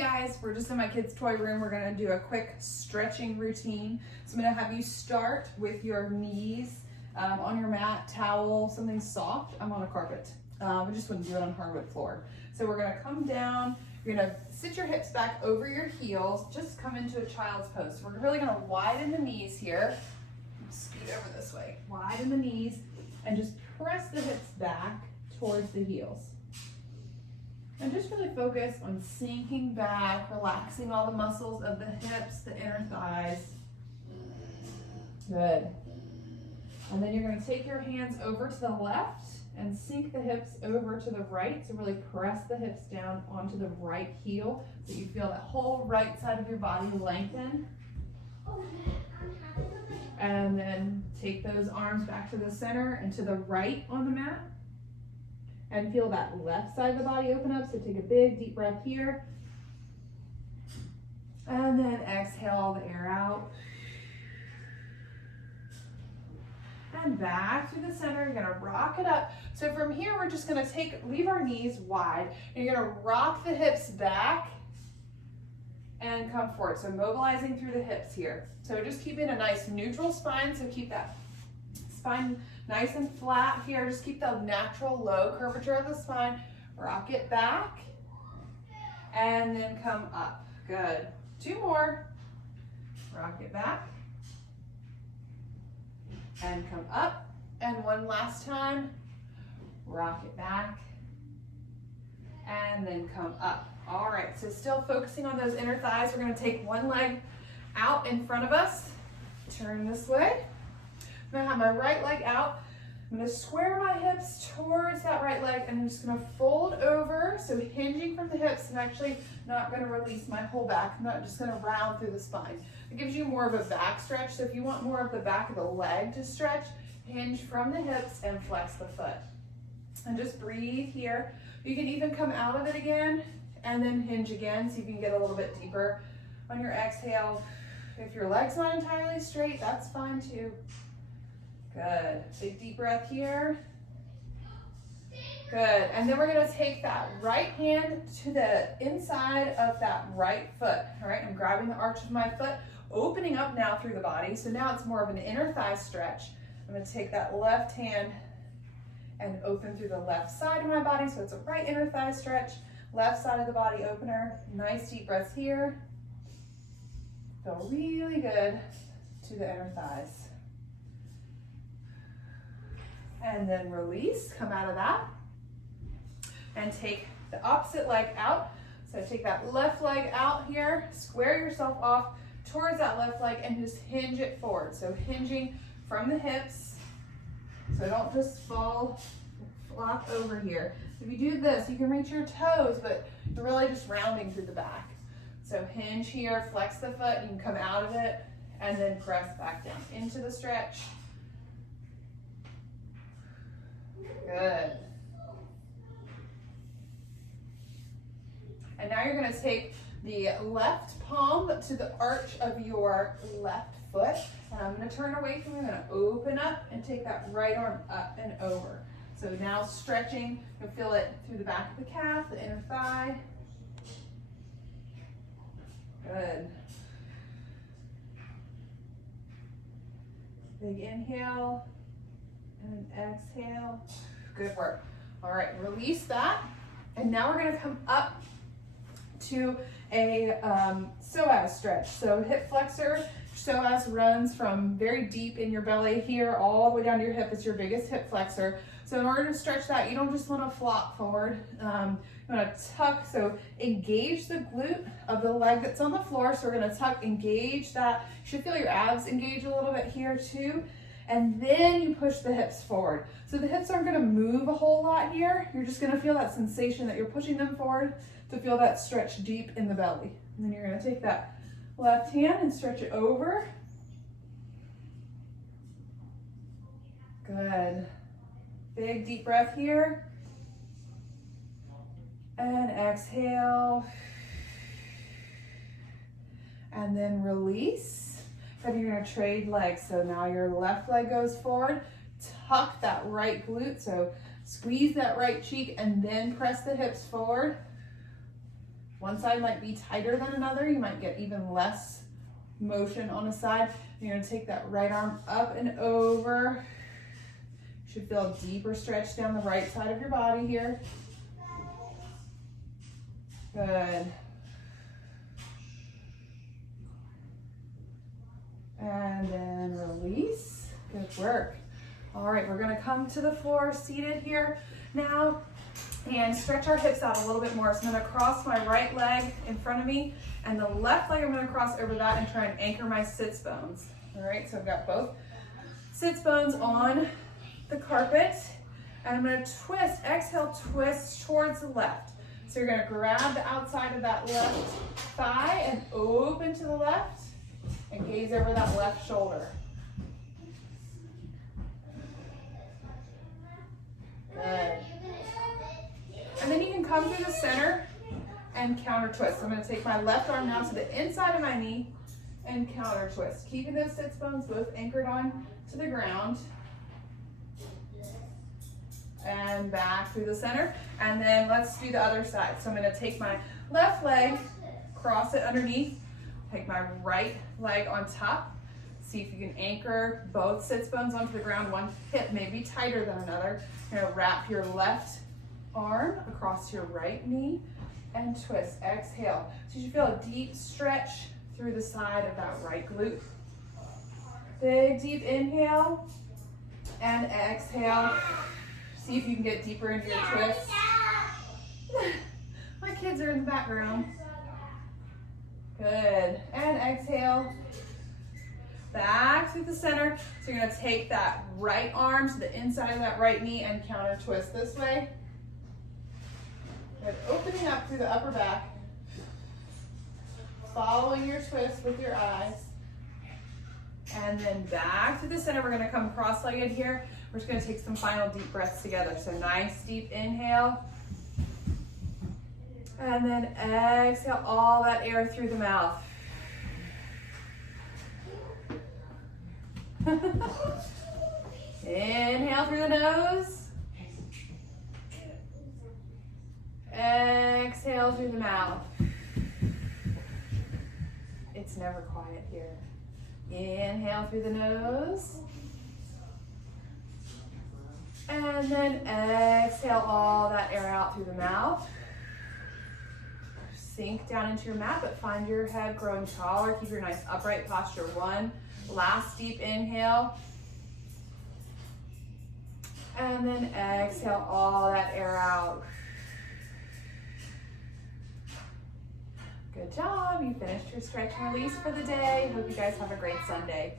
guys, we're just in my kids' toy room. We're gonna do a quick stretching routine. So I'm gonna have you start with your knees on your mat, towel, something soft. I'm on a carpet. I just wouldn't do it on hardwood floor. So we're gonna come down. You're gonna sit your hips back over your heels. Just come into a child's pose. So we're really gonna widen the knees here. Scoot over this way. Widen the knees and just press the hips back towards the heels. And just really focus on sinking back, relaxing all the muscles of the hips, the inner thighs. Good. And then you're going to take your hands over to the left and sink the hips over to the right. So really press the hips down onto the right heel so you feel that whole right side of your body lengthen. And then take those arms back to the center and to the right on the mat. And feel that left side of the body open up. So take a big deep breath here. And then exhale the air out. And back to the center. You're gonna rock it up. So from here, we're just gonna leave our knees wide. And you're gonna rock the hips back and come forward. So mobilizing through the hips here. So just keeping a nice neutral spine. So keep that spine nice and flat here. Just keep the natural low curvature of the spine. Rock it back and then come up. Good. Two more. Rock it back and come up. And one last time. Rock it back and then come up. All right, so still focusing on those inner thighs. We're going to take one leg out in front of us. Turn this way. I'm going to have my right leg out. I'm going to square my hips towards that right leg and I'm just going to fold over. So hinging from the hips and actually not going to release my whole back. I'm not just going to round through the spine. It gives you more of a back stretch. So if you want more of the back of the leg to stretch, hinge from the hips and flex the foot. And just breathe here. You can even come out of it again and then hinge again so you can get a little bit deeper on your exhale. If your leg's not entirely straight, that's fine too. Good. Big deep breath here. Good. And then we're going to take that right hand to the inside of that right foot. All right. I'm grabbing the arch of my foot, opening up now through the body. So now it's more of an inner thigh stretch. I'm going to take that left hand and open through the left side of my body. So it's a right inner thigh stretch, left side of the body opener. Nice deep breaths here. Feel really good to the inner thighs. And then release, come out of that. And take the opposite leg out. So take that left leg out here, square yourself off towards that left leg and just hinge it forward. So hinging from the hips. So don't just flop over here. So if you do this, you can reach your toes, but you're really just rounding through the back. So hinge here, flex the foot, you can come out of it, and then press back down into the stretch. Good. And now you're going to take the left palm to the arch of your left foot. And I'm going to turn away from you. I'm going to open up and take that right arm up and over. So now stretching, you'll feel it through the back of the calf, the inner thigh. Good. Big inhale and exhale. Good work. All right, release that. And now we're going to come up to a psoas stretch. So hip flexor. Psoas runs from very deep in your belly here all the way down to your hip. It's your biggest hip flexor. So in order to stretch that, you don't just want to flop forward. You want to tuck. So engage the glute of the leg that's on the floor. So we're going to tuck, engage that. You should feel your abs engage a little bit here too. And then you push the hips forward. So the hips aren't going to move a whole lot here. You're just going to feel that sensation that you're pushing them forward to feel that stretch deep in the belly. And then you're going to take that left hand and stretch it over. Good. Big deep breath here. And exhale. And then release. And you're going to trade legs. So now your left leg goes forward. Tuck that right glute. So squeeze that right cheek and then press the hips forward. One side might be tighter than another. You might get even less motion on a side. You're gonna take that right arm up and over. You should feel a deeper stretch down the right side of your body here. Good. And then release. Good work. All right, we're gonna come to the floor seated here now and stretch our hips out a little bit more. So I'm gonna cross my right leg in front of me and the left leg I'm gonna cross over that and try and anchor my sits bones. All right, so I've got both sits bones on the carpet and I'm gonna twist, exhale, twist towards the left. So you're gonna grab the outside of that left thigh and open to the left and gaze over that left shoulder. Good. And then you can come through the center and counter twist. So I'm going to take my left arm now to the inside of my knee and counter twist. Keeping those sits bones both anchored on to the ground. And back through the center. And then let's do the other side. So I'm going to take my left leg, cross it underneath, take my right leg on top. See if you can anchor both sits bones onto the ground. One hip may be tighter than another. You're going to wrap your left arm across your right knee and twist. Exhale. So you should feel a deep stretch through the side of that right glute. Big deep inhale and exhale. See if you can get deeper into your twist. My kids are in the background. Good. And exhale. Back through the center. So you're going to take that right arm to the inside of that right knee and counter twist this way. Good. Opening up through the upper back. Following your twist with your eyes. And then back to the center. We're going to come cross-legged here. We're just going to take some final deep breaths together. So nice deep inhale. And then exhale all that air through the mouth. Inhale through the nose. Exhale through the mouth. It's never quiet here. Inhale through the nose. And then exhale all that air out through the mouth. Sink down into your mat, but find your head growing taller. Keep your nice upright posture. One last deep inhale. And then exhale all that air out. Good job. You finished your stretch and release for the day. Hope you guys have a great Sunday.